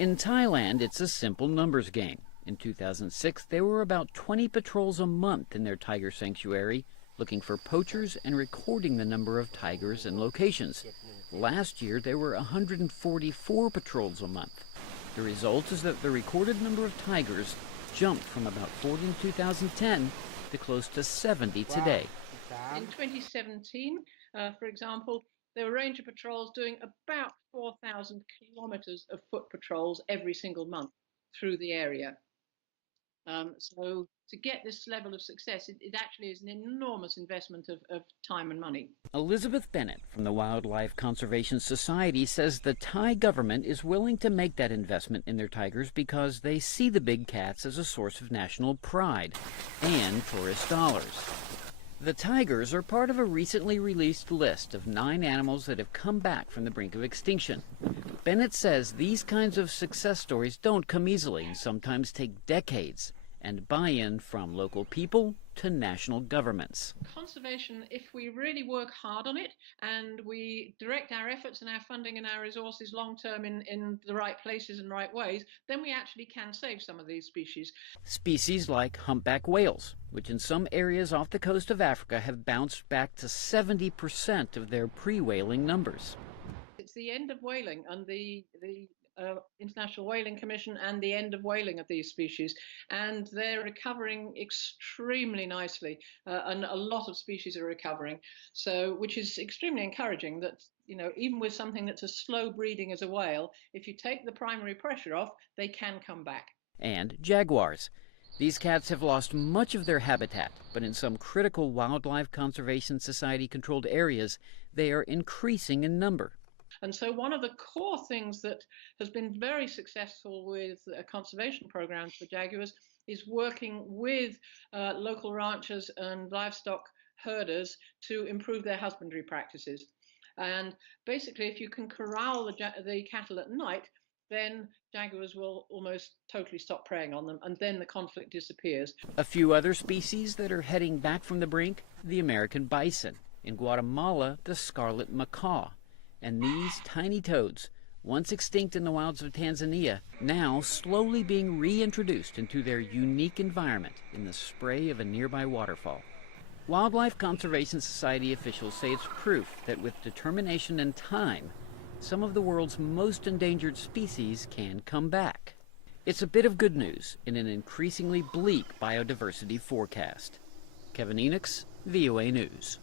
In Thailand, it's a simple numbers game. In 2006, there were about 20 patrols a month in their tiger sanctuary, looking for poachers and recording the number of tigers and locations. Last year, there were 144 patrols a month. The result is that the recorded number of tigers jumped from about 40 in 2010 to close to 70 today. In 2017, for example, there were ranger patrols doing about 4,000 kilometers of foot patrols every single month through the area. So to get this level of success, it actually is an enormous investment of time and money. Elizabeth Bennett from the Wildlife Conservation Society says the Thai government is willing to make that investment in their tigers because they see the big cats as a source of national pride and tourist dollars. The tigers are part of a recently released list of 9 animals that have come back from the brink of extinction. Bennett says these kinds of success stories don't come easily and sometimes take decades, and buy-in from local people to national governments. Conservation, if we really work hard on it and we direct our efforts and our funding and our resources long-term in the right places and right ways, then we actually can save some of these species. Species like humpback whales, which in some areas off the coast of Africa have bounced back to 70% of their pre-whaling numbers. It's the end of whaling and the International Whaling Commission and the end of whaling of these species, and they're recovering extremely nicely, and a lot of species are recovering, so which is extremely encouraging that, you know, even with something that's a slow breeding as a whale, if you take the primary pressure off, they can come back. And jaguars. These cats have lost much of their habitat, but in some critical Wildlife Conservation Society controlled areas, they are increasing in number. And so one of the core things that has been very successful with conservation programs for jaguars is working with local ranchers and livestock herders to improve their husbandry practices. And basically, if you can corral the cattle at night, then jaguars will almost totally stop preying on them, and then the conflict disappears. A few other species that are heading back from the brink: the American bison, in Guatemala the scarlet macaw, and these tiny toads, once extinct in the wilds of Tanzania, now slowly being reintroduced into their unique environment in the spray of a nearby waterfall. Wildlife Conservation Society officials say it's proof that with determination and time, some of the world's most endangered species can come back. It's a bit of good news in an increasingly bleak biodiversity forecast. Kevin Enochs, VOA News.